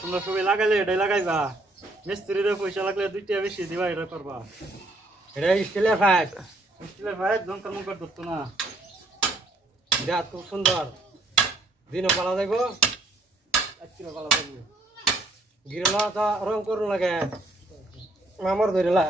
তোমরা সবাই লাগাইলে এটাই লাগাইবা। মিস্ত্রিরে পয়সা লাগলে 2 টাকা বেশি দিবা, এটা করবা। এটা স্টিলের পাইপ। স্টিলের পাইপ দমকার মঙ্কর ধরতো না। যা খুব সুন্দর। দিনও পালা যাইব, আজকে ভালো থাকবে। গিরলা তো রং করুন লাগে মামার ধরিলা।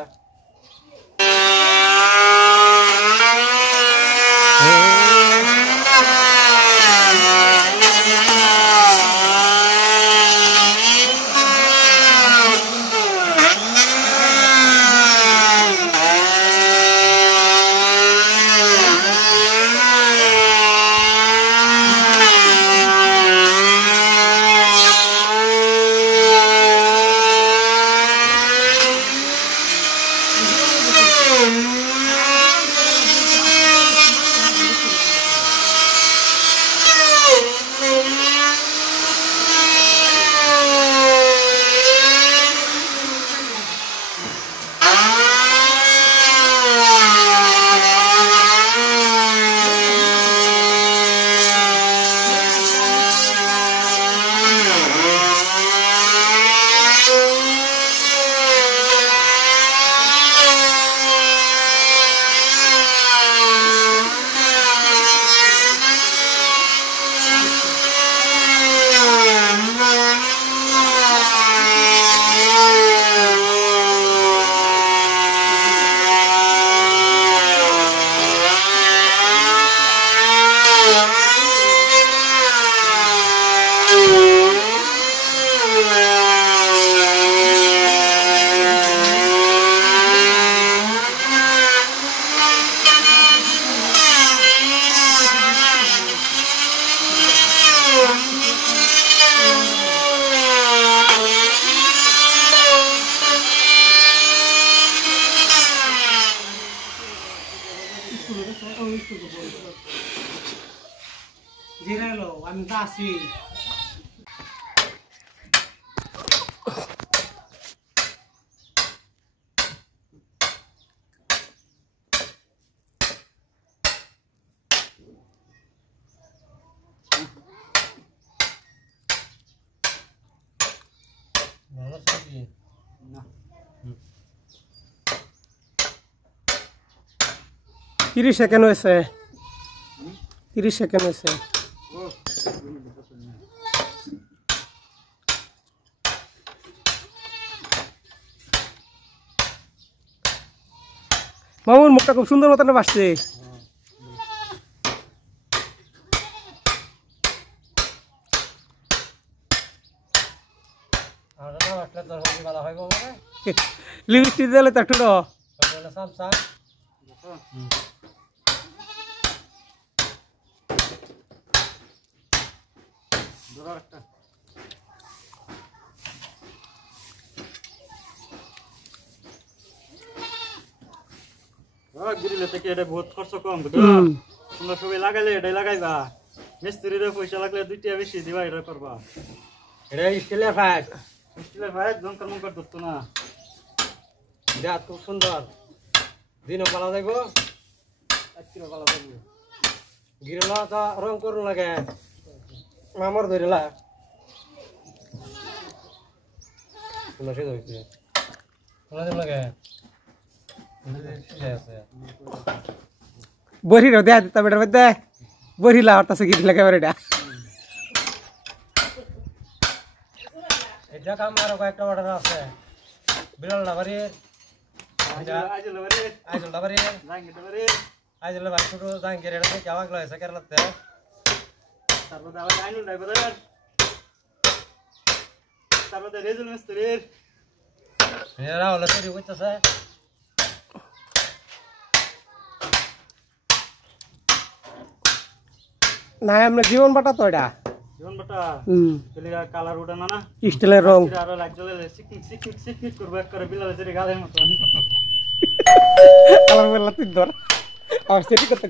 জিরালো আমি তো আসি। ভালো থাকি না 30 সেকেন্ড হয়েছে, 30 সেকেন্ড হয়েছে। ও মামুর মুখটা খুব সুন্দর মতন বাসছে। আর না আসলে দরকারি ভালো হইব মানে লিপস্টিক দিলে তো একটু তাহলে সামসা ধরো একটা। গিরিলে থেকে এটা বহুত খরচ কম, বুঝছো? তোমরা সবাই লাগাইলে এটাই লাগাইবা। মিস্ত্রিরে পয়সা লাগলে 2 টাকা বেশি দিবা, এটা করবা। এটা স্টিলের পাইপ। স্টিলের পাইপ দমকার মঙ্কর ধরতো না। যা খুব সুন্দর। দিনও পালা যাইব, আজকে ভালো থাকবে। গিরলা তো রং করুন লাগে মামার ধরিলা। তোমরা সে ধরছে তোমরা দিন লাগে বড়ি রে দেয়া দিতা বেটার মধ্যে বড়ি লাগাতাছে কি লাগে বেটা। এটা কাম আরো কয়েকটা অর্ডার আছে বিলাল লাভারির আইজল বারে আইজল লাভারির জাঙ্গি বারে আইজল লাভার ছোট জাঙ্গির এটা থেকে আওয়াজ লাগে কেরালাতে তারপর আবার আইনুল ড্রাইভার, তারপর রেজুল মিস্ত্রির এরা হলো তৈরি করতেছে। না আমরা জীবন বাটা তো এটা জীবন বাটা তেলিয়া কালার উড়ে না স্টিলের রং আরো লাইট জ্বলে সিকিক সিকিক সিকিক করবে করে বিলালে জেরে গালের মতন কালার বেলা তুই ধর আর সেটি করতে